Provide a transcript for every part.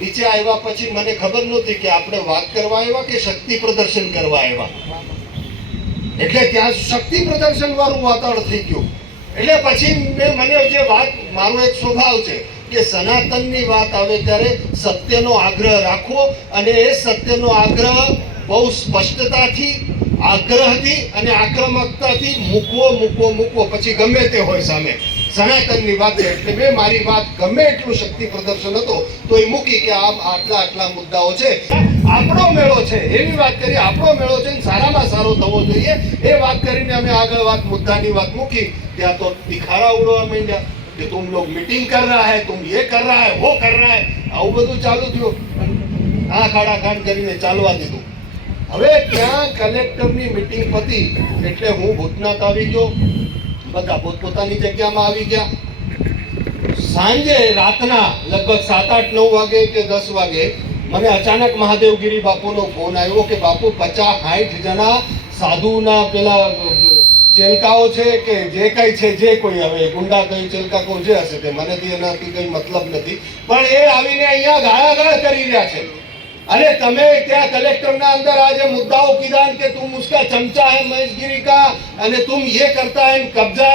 નીચે આવ્યા પછી મને ખબર નહોતી કે આપણે વાત કરવા આવ્યા કે શક્તિ પ્રદર્શન કરવા આવ્યા, એટલે ત્યાં શક્તિ પ્રદર્શન વાળું વાતાવરણ થઈ ગયું. એટલે પછી મને જે વાત, મારો એક સ્વભાવ છે કે સનાતનની વાત આવે ત્યારે સત્યનો આગ્રહ રાખવો, અને એ સત્યનો આગ્રહ બહુ સ્પષ્ટતાથી, આગ્રહથી અને આક્રમકતાથી મૂકવો પછી ગમે તે હોય સામે. સનાતનની વાત છે એટલે મેં મારી વાત ગમે એટલું શક્તિ પ્રદર્શન હતો તો એ મૂકી કે આટલા મુદ્દાઓ છે. આપણો મેળો છે એવી વાત કરી, આપણો મેળો છે સારામાં સારો થવો જોઈએ એ વાત કરીને અમે આગળ મુદ્દાની વાત મૂકી. ત્યાં તો તિખારા ઉડવા માંડ્યા कि तुम लोग मीटिंग कर रहा है, तुम ये कर रहा है, वो कर रहा है, આવું બધું ચાલુ થયું. આ ખાડાખાડ કરીને ચાલવા દીધું. હવે ત્યાં કલેક્ટરની મીટિંગ પતી એટલે હું ભૂતનાથ આવી ગયો, બધા પોતપોતાની જગ્યામાં આવી ગયા. સાંજે રાતના લગભગ 7-8-9 વાગે કે 10 વાગે મને અચાનક મહાદેવગીરી બાપુનો ફોન આવ્યો કે બાપુ 50-60 જણા સાધુના પેલા ચેલકાઓ છે કે જે કઈ છે, જે કોઈ હવે ગુંડા કઈ ચેલકા કોઈ જે હશે તે મનેથી એનાથી કઈ મતલબ નથી, પણ એ આવીને અહીંયા ગાળાગાળ કરી રહ્યા છે. अरे तमे क्या कलेक्टर ना अंदर आज मुद्दाओं कीधा कि तुम उसका चमचा है महेशगिरी का, અને तुम ये करता है कब्जा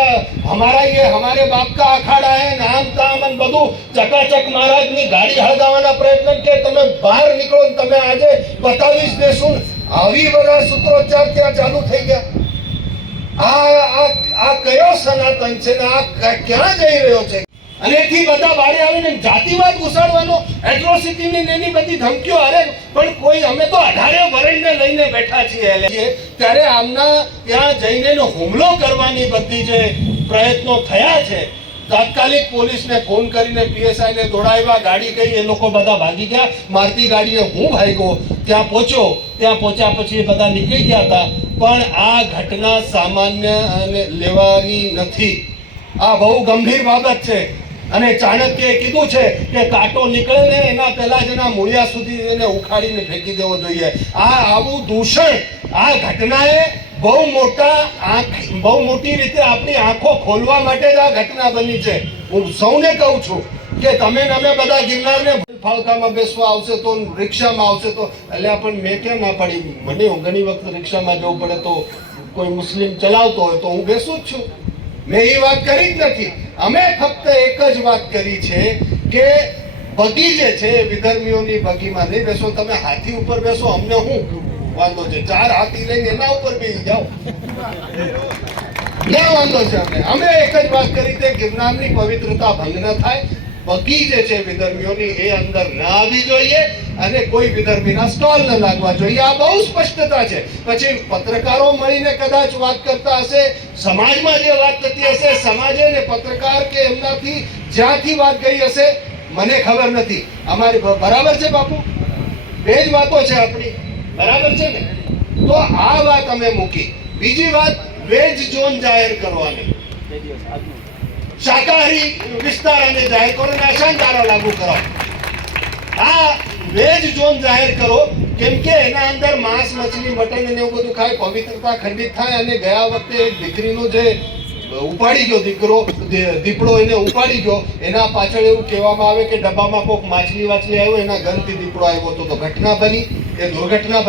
हमारा, ये हमारे बाप का अखाड़ा है, नाम ताम અને બધું ચકાચક મહારાજની ગાડી હળગાવવાના પ્રયત્ન કે તમે બહાર નીકળો ને તમે આજે બતાવી જ દેશું. આવી બધા સૂત્રોચ્ચાર ત્યાં ચાલુ થઈ ગયા. આ કયો સનાતન છે ને આ ક્યાં જઈ રહ્યો છે? અને એથી બધા બારે આવીને જાતિવાદ ઘુસાડવાનો, એટ્રોસિટીની એની બધી ધમકીઓ. અરે પણ કોઈ, અમે તો 18 વરણને લઈને બેઠા છીએ ત્યારે આમના ત્યાં જઈને હુમલો કરવાની બધી જે પ્રયત્નો થયા છે. તાત્કાલિક પોલીસને ફોન કરીને પીએસઆઈને દોડાવ્યા, ગાડી ગઈ, એ લોકો બધા ભાગી ગયા. મારતી ગાડીએ હું ભાગ્યો, ત્યાં પહોંચ્યા પછી એ બધા નીકળી ગયા હતા. પણ આ ઘટના સામાન્ય અને લેવાની નથી, આ બહુ ગંભીર બાબત છે. અને ચાણક્યએ કીધું છે કે કાંટો નીકળે ને એના પહેલા જ એના મૂળિયા સુધી એને ઉખાડીને ફેંકી દેવો જોઈએ. આવું દૂષણ, આ ઘટનાએ બહુ મોટી રીતે આપણી આંખો ખોલવા માટે જ આ ઘટના બની છે. હું સૌને કહું છું કે તમે અમે બધા ગિરનારને ફાળકામાં બેસવા આવશે તો, રિક્ષામાં આવશે તો, એટલે પણ મેં કેમ ના પાડી? મને ઘણી વખત રિક્ષામાં જવું પડે તો કોઈ મુસ્લિમ ચલાવતો હોય તો હું બેસું જ છું. મેં એ વાત કરી જ નથી. અમે ફક્ત એક જ વાત કરી છે કે બગી જે છે વિધર્મીઓની બગીમાં નહીં બેસો. તમે હાથી ઉપર બેસો, અમને શું વાંધો છે? 4 હાથી લઈને એના ઉપર બેસી જાઓ, ના વાંધો છે અમને. અમે એક જ વાત કરી છે, ગિરનારની પવિત્રતા ભંગ ન થાય. બગી જે છે વિધર્મીઓની એ અંદર ના આવી જોઈએ અને કોઈ વિધર્મીના સ્ટોલ ન લાગવા જોઈએ. આ બહુ સ્પષ્ટતા છે. પછી પત્રકારો મળીને કદાચ વાત કરતા હશે, સમાજમાં જે વાત થતી હશે, સમાજે ને પત્રકાર કે એમનાથી જ્યાંથી વાત ગઈ હશે મને ખબર નથી. અમારી બરાબર છે બાપુ, બે જ વાતો છે આપણી, બરાબર છે ને? તો આ વાત અમે મૂકી. બીજી વાત, વેજ ઝોન જાહેર કરવાની, શાકાહારી વિસ્તાર અને જાહેર કરો અને અશાંતધારા લાગુ કરો. આ વેજ ઝોન જાહેર કરો, કેમ કે એના અંદર માંસ, મછલી, મટન અને એવું બધું ખાય, પવિત્રતા ખંડિત થાય. અને ગયા વખતે એક દીકરીનો જે ઉપાડી ગયો દીપડો એને ઉપાડી ગયો, એના પાછળ એવું કહેવામાં આવે કે ડબ્બામાં કોઈક માછલી આવ્યો, એના ઘરથી દીપડો આવ્યો હતો, તો ઘટના બની, એ દુર્ઘટના બની.